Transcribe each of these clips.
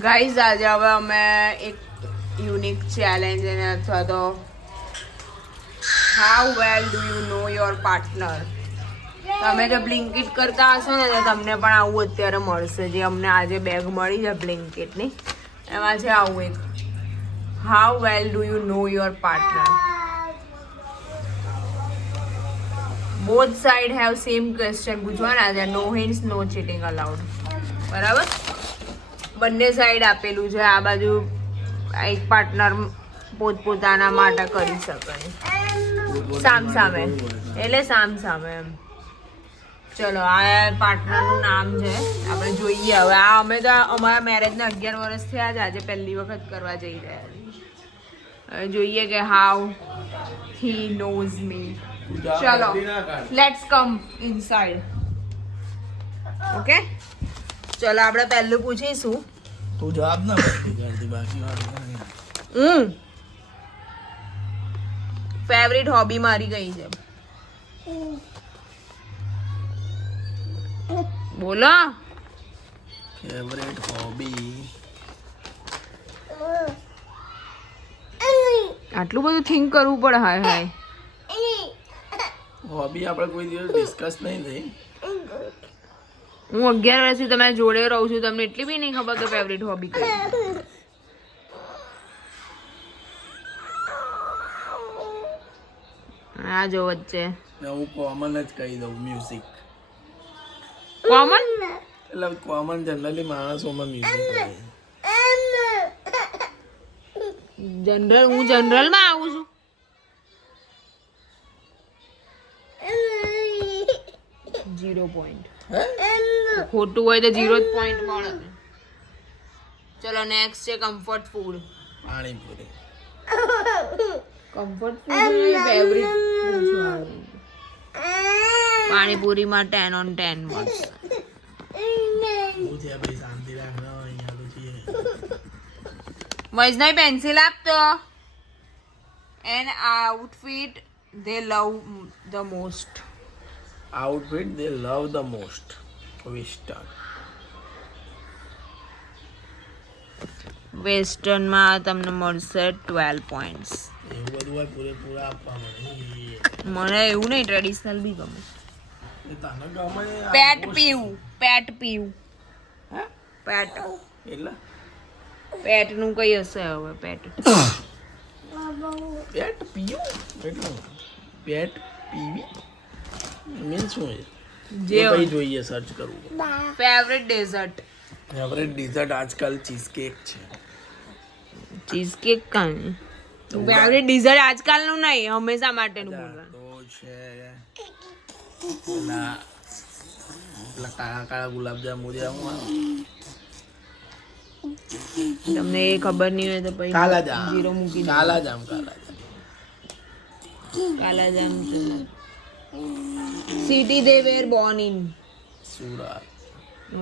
Guys આજે હવે અમે એક યુનિક ચેલેન્જ એને અથવા તો how well do you know your partner. તમે જો બ્લિંકિટ કરતા હશો ને તો તમને પણ આવું અત્યારે મળશે. જે અમને આજે બેગ મળી છે બ્લિંકિટની, એમાં છે આવું એક how well do you know your partner. Both side have same question પૂછવાના છે. No hints, no cheating allowed. બરાબર? બંને સાઈડ આપેલું છે. આ બાજુ એક પાર્ટનર પોતપોતાના માટે કરી શકે, સામ સામે, એટલે સામ સામે એમ. ચલો, આ પાર્ટનરનું નામ છે, આપણે જોઈએ. હવે આ અમે તો અમારા મેરેજને 11 વર્ષ થયા છે. આજે પહેલી વખત કરવા જઈ રહ્યા છીએ. હવે જોઈએ કે હાઉ હી નોઝ મી. ચલો, લેટ્સ કમ ઇનસાઇડ. ઓકે, ચલો આપણે પહેલું પૂછીશું. તું જવાબ ના કરતી બાકી વાત. ફેવરિટ હોબી મારી કઈ છે? બોલો. ફેવરેટ હોબી આટલું બધું થિંક કરવું પડે. હાય હાય. હોબી આપણે કોઈ દિવસ ડિસ્કસ નહીં થઈ. હું 11 વર્ષથી તમારી જોડે રહું છું, તમને એટલી બી નહીં ખબર કે ફેવરિટ હોબી કઈ? આ જો વચ્ચે હું કોમન જ કહી દઉં, મ્યુઝિક. કોમન એટલે કોમન જનરલી માણસોમાં મ્યુઝિક હોય. જનરલ, હું જનરલમાં આવું છું. Zero point. ખોટું હોય તો 0 જ પોઈન્ટ મળે. ચલો નેક્સ્ટ છે comfort food. Panipuri. Comfort food favourite પૂછવાનું. પાણીપુરીમાં 10 on 10 મળશે. પૂછ્યા ભાઈ, શાંતિ રાખ. અહીંયા તો છીએ. વૈષ્ણવી પેન્સિલ આપતો. An outfit they love the most. Outfit they love the most. Western. વેસ્ટર્નમાં તમને મળશે 12 પોઈન્ટ્સ. એવું બધું હોય પૂરેપૂરા આપવા મને. મને એવું નહીં, ટ્રેડિશનલ બી ગમે. તને ગમે. પેટ પીવું. પેટ પીવું. પેટ એટલે પેટનું કઈ હશે હવે? પેટ પેટ પીવું એટલે પેટ પીવી મીન શું છે? જે કઈ જોઈએ સર્ચ કરવું. Favourite dessert. ફેવરેટ ડિઝર્ટ આજકાલ ચીઝ કેક છે. ચીઝ કેક કાં? ફેવરેટ ડેઝર્ટ આજકાલનું નહીં, હંમેશા માટેનું બોલવાનું. તો છે પેલા કાળા કાળા ગુલાબજાંબુ જે તમને એ ખબર નહીં હોય તો પછી કાલાજામ. જીરો મૂકી દો. કાલાજામ. કાલાજામ. City they were born in. Surat.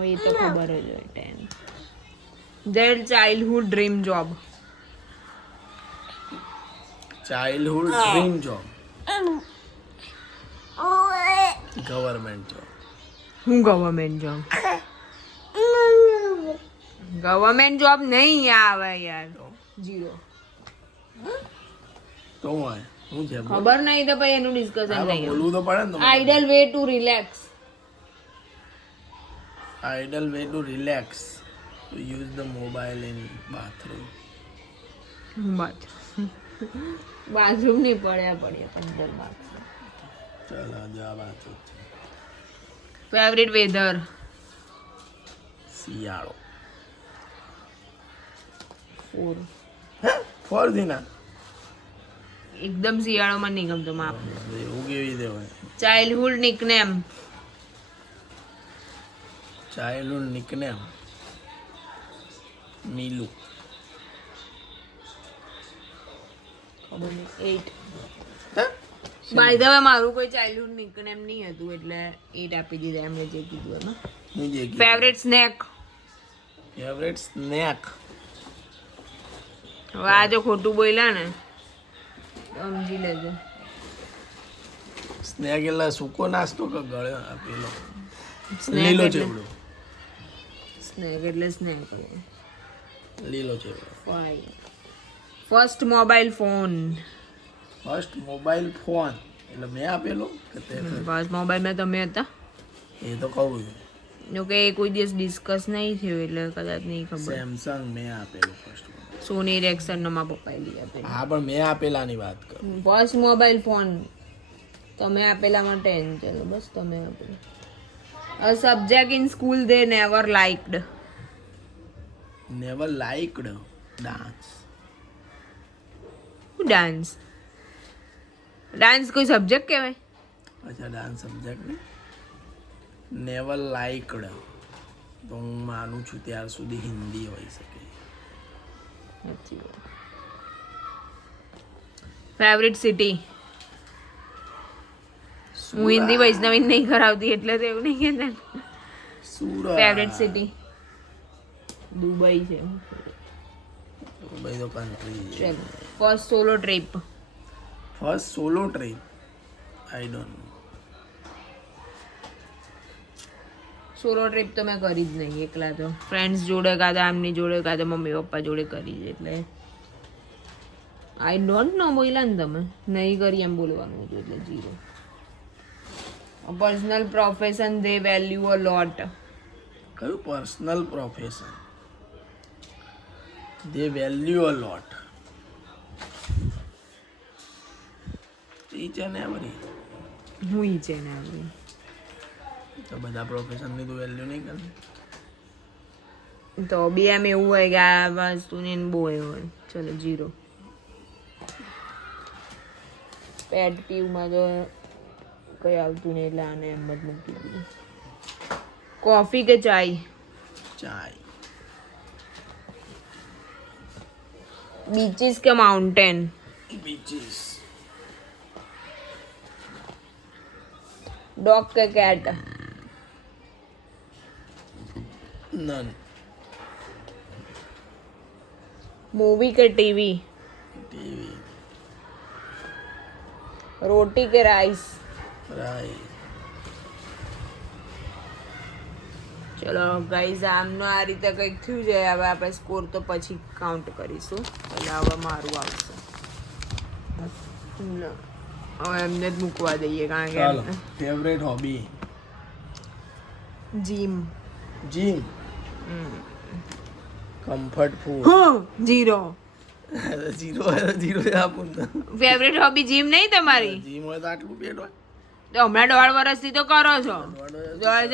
એ તો ખબર જ હોય. 10 their childhood dream job. Childhood dream job. Government job. હું ગવર્મેન્ટ જોબ? ગવર્મેન્ટ જોબ નહીં આવે યાર. જીરો. તો હોય શું છે? ખબર નહીં તો પછી એનું ડિસ્કશન નહીં. બોલવું તો પડે ને. Ideal way to relax. Ideal way to relax. To use the mobile in bathroom. Bathroom નહીં પડ્યા 15 માર્ક્સ. ચાલો જવાબ આપો. Favourite weather. શિયાળો. 4. ફોર દિના એકદમ શિયાળામાં નહીં ગમતો. માપ. એવું કેવી રીતે હોય? Childhood nickname. Childhood nickname Milu. ખબર નહીં. 8. બાય ધ વે મારું કોઈ ચાઇલ્ડહુડ નિકનેમ નહીં હતું એટલે 8 આપી દીધા એમને જે કીધું એમાં. Favourite snack. Favourite snack. હવે આ જો ખોટું બોલ્યા ને સમજી લેજો. સ્નેક એટલે સૂકો નાસ્તો કે ગળ્યો આપેલો? સ્નેક લીલો એટલે ચેવડો. સ્નેક એટલે સ્નેક. લીલો છે. 5 first mobile phone. First mobile phone એટલે મેં આપેલો કે તે ફર્સ્ટ મોબાઈલમાં તમે હતા? એ તો કહું છું. જો કે એ કોઈ દિવસ ડિસ્કસ નહીં થયું એટલે કદાચ નહીં ખબર. સેમસંગ મેં આપેલું ફર્સ્ટ. સોની એરિક્સનનો મારા પપ્પાએ લઈ આપેલો. હા પણ મેં આપેલાની વાત કરું. ફર્સ્ટ મોબાઈલ ફોન તમે આપેલામાં 10. ચલો બસ તમે આપેલું. A subject in school they never liked. Never liked dance. Dance. Dance કોઈ સબ્જેક્ટ કહેવાય? અચ્છા ડાન્સ સબ્જેક્ટ ને નેવર લાઇકડ તો હું માનું છું ત્યાર સુધી હિન્દી હોઈ શકે. Favourite city. હું હિન્દી વૈષ્ણવી નહીં કરાવતી એટલે તો એવું નહીં કહેતા. સુરત. ફેવરિટ સિટી દુબઈ છે. દુબઈ તો કન્ટ્રી. ચલો first solo trip. First solo trip I don't know. Solo trip તો મેં કરી જ નહીં એકલા તો. ફ્રેન્ડ્સ જોડે કાં એમની જોડે કાં મમ્મી પપ્પા જોડે કરી જ. એટલે આઈ ડોન્ટ નો બોલ્યા ને તમે. નહીં કરી એમ બોલવાનું હતું એટલે 0. પર્સનલ પ્રોફેશન દે વેલ્યુ અ લોટ. કયું personal profession they value a lot? Each and every. હું ઈ છે ને આપણે તો બધા પ્રોફેશનની તો વેલ્યુ નહીં કરે. તો બી એમ એવું હોય કે આ વસ્તુની બહુ એ હોય. ચલો 0. પેટ પીવમાં તો કઈ આવતું નહીં એટલે આને એમ જ મૂકી દીધું. કોફી કે ચાય? ચાય. બીચીસ કે માઉન્ટેન? બીચીસ. ડોગ કે કેટ? નન. મૂવી કે ટીવી? ટીવી. રોટી કે રાઈસ? રાઈસ. ચલો ગાઈઝ આમનો આ રીતે કંઈક થયું છે. હવે આપણે સ્કોર તો પછી કાઉન્ટ કરીશું. એટલે હવે મારું આવશે. હવે એમને જ મૂકવા દઈએ કારણ ચાલો કે favourite hobby. Gym. Gym. Comfort food. 0. Zero હોય તો જીરો જ આપું ને. ફેવરેટ હોબી જીમ નહીં તમારી? જીમ હોય તો આટલું પેટ હોય. તો હમણાં 1.5 વર્ષથી તો કરો છો.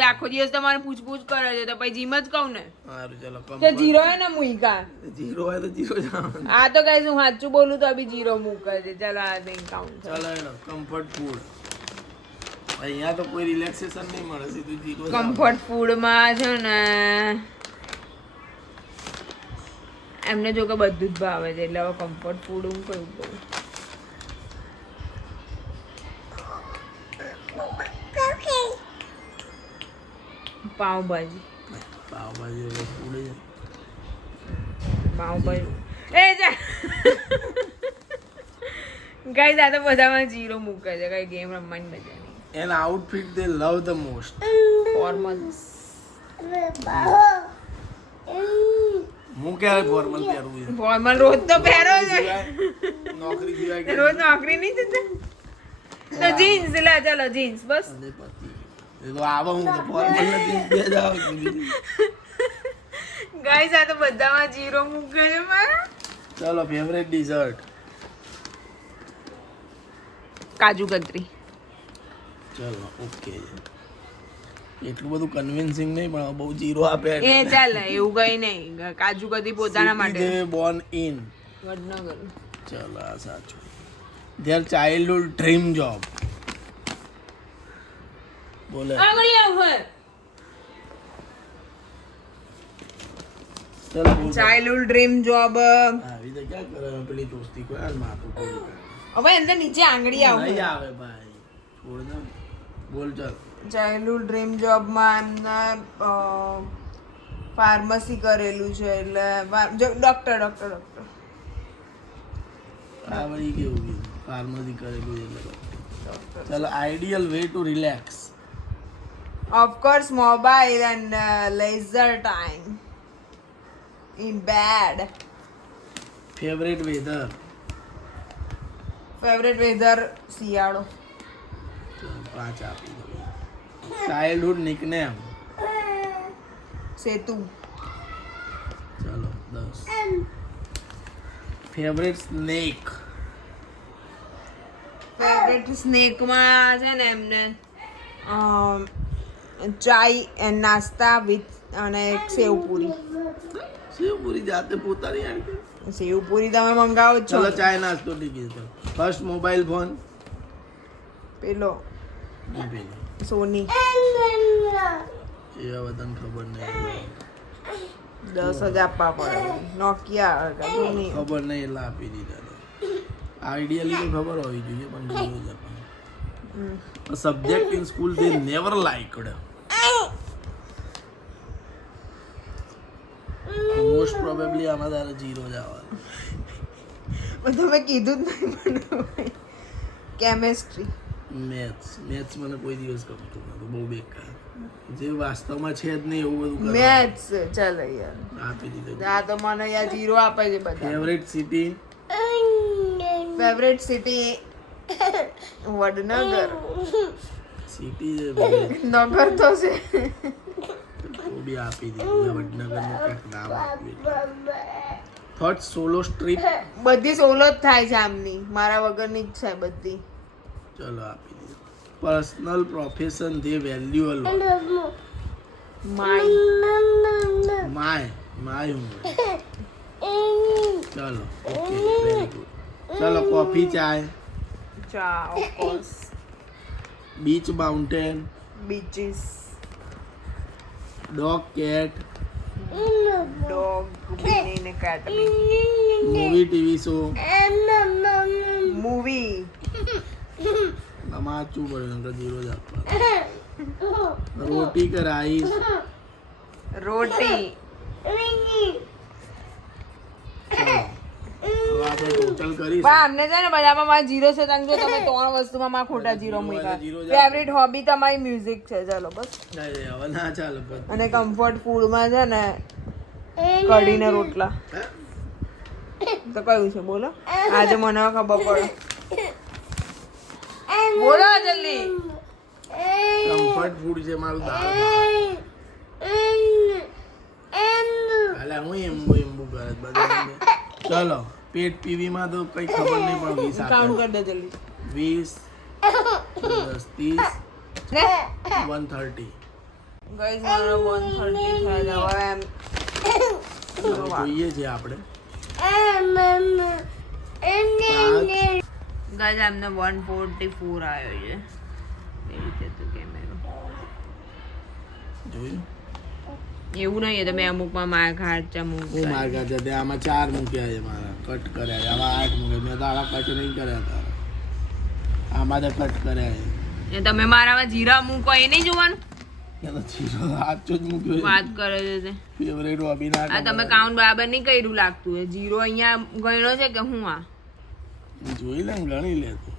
આખો દિવસ તમારે પૂછપૂછ કરે છે તો પછી જીમ જ કહું ને. સારું ચલો તો 0 હે ને મુઈકા. જીરો હોય તો જીરો જ આવે. આ તો કઈ હું સાચું બોલું તો બી 0 મૂકે છે. ચલો આ નહીં કાઉન્ટ. ચાલો એનો કમ્ફર્ટ ફૂડ. અહીંયા તો કોઈ રિલેક્સેશન નહીં મળે, સીધું જીરો. કમ્ફર્ટ ફૂડમાં છે ને એમને જો કે બધું જ ભાવે છે એટલે હવે કમ્ફર્ટ ફૂડ હું કયું કહું. પાવભાજી. પાવભાજી હવે ફૂડ છે. પાવભાજી એ જા ગાઈસ આ તો બધામાં 0 મૂકે છે. કઈ ગેમ રમવાની મજા નહીં. An outfit they love the most. Formals. હું ક્યારે ફોર્મલ પહેરું છું? ફોર્મલ રોજ તો પહેરો છે. નોકરી સિવાય રોજ નોકરી નહીં જતા તો જીન્સ લે. ચલો જીન્સ બસ. એ તો આવો હું તો ફોર્મલ નથી બે જ આવે. ગાઈસ આ તો બધામાં 0 મૂકે છે મારા. ચલો ફેવરેટ ડિઝર્ટ. કાજુ કતરી. ચલો ઓકે. એટલું બધું કન્વિન્સિંગ નહીં પણ બહુ જીરો આપે. એ ચાલે એવું કઈ નહીં. કાજુ કતરી પોતાના માટે. Born in Vadnagar. ચલો આ સાચું. There childhood dream job. બોલે આગળ આવ હે. ચલો બોલ. Childhood dream job. આવી તો ક્યાં કરે પેલી દોસ્તી કોઈ આ માથું કોઈ હવે અંદર નીચે આંગળી આવ. નહીં આવે ભાઈ. છોડ દે. બોલ ચાલ. ચાઇલ્ડહુડ ડ્રીમ જોબમાં એમને ફાર્મસી કરેલું છે એટલે ડોક્ટર. આ વળી કેવું ફાર્મસી કરેલું એટલે ચલો ideal way to relax. Of course mobile and leisure time. In bed. Favourite weather. Favourite weather શિયાળો. 5 આપી દો. Childhood nickname. સેતુ. ચલો 10. Favourite snack. ફેવરેટ સ્નેકમાં છે ને એમને ચાય એન્ડ નાસ્તા વિથ અને એક સેવપુરી. શિવપુરી જાતે પોતાની આવી. સેવપુરી તમે મંગાવો જ છો ચલો ને. ચાય નાસ્તો ઠીક છે. First mobile phone. પેલો નહીં પેલી. સોની. એ હવે તને ખબર નહીં. 10,000 આપવા પડે. નોકિયા સોની. ખબર નહીં એટલે આપી દીધા. આઈડિયલી તો ખબર હોવી જોઈએ પણ જોયું જ આપણે. Subject in school they never liked. Most probably આમાં તારે 0 જ આવવાનું. તમે કીધું જ નહીં મને. કેમેસ્ટ્રી. મેથ્સ મને કોઈ દિવસ ગમતું નતું, બહુ બેકાર. જે વાસ્તવમાં છે જ નહીં એવું બધું કરવાનું. મેથ્સ. ચાલો યાર આપી દીધું. આ તો મને યાર 0 આપે છે બધા. Favourite city. Favourite city Vadnagar. City છે ભાઈ. નગર તો છે. તો બી આપી દીધું. વડનગરનું કંઈક નામ આપ્યું. Third solo trip. બધી સોલો જ થાય છે આમની, મારા વગરની જ છે બધી. ચલો આપી દીધું. Personal profession they value a lot. My હું. ચલો ઓકે વેરી ગુડ. ચલો coffee chai. Cha of course. Beach mountain. Beaches. Dog cat. Dog ને cat. Movie TV show. Movie. આમાં ચૂ પડે નકર 0 જ આપવાનું. રોટી કે રાઈસ. રોટી. ચલો હવે આપણે ટોટલ કરીશું. પણ અમને છે ને બધામાં મારા 0 છે તંગ જો તમે 3 વસ્તુમાં મારા ખોટા 0 મૂક્યા. ફેવરિટ હોબી તમારી મ્યુઝિક છે. ચાલો બસ. નહીં, હવે ના ચાલે પછી. અને કમ્ફર્ટ ફૂડમાં છે ને કઢી ને રોટલા. તો કયું છે બોલો? આજે મને ખબર પડે. બોલો જલ્દી. કમ્ફર્ટ ફૂડ છે મારું દાળ. હાલે હું એમ્બુ કરે બધા. ચલો પેટ પીવીમાં તો કઈ ખબર નહીં પણ 20 કાઉન્ટ આપે. કરી દે જલ્દી. 20 10 30 130. ગાઈસ મારો 130 થાય છે હવે એમ. જોઈએ છે આપણે. ગાઈસ અમને 144 આવ્યો છે. એ રીતે તો કેમેરો જોયું. એવું નહીં તમે અમુકમાં માર ખાચા મૂક. હું માર કાઢ્યા તે આમાં 4 મૂક્યા છે મારા. કટ કર્યા છે આમાં 8 મૂક્યા. મેં તો આવા કટ નહીં કર્યા તારા. આમાં તો કટ કર્યા છે. એ તમે મારામાં જીરા મૂકો એ નહીં જોવાનું. એ તો જીરો સાચો જ મૂક્યો છે. વાત કરે છે તે. ફેવરેટ હોબી ના આ તમે કાઉન્ટ બરાબર નહીં કર્યું લાગતું. એ જીરો અહીંયા ગણ્યો છે કે હું આ જોઈ લે ને ગણી લે તું.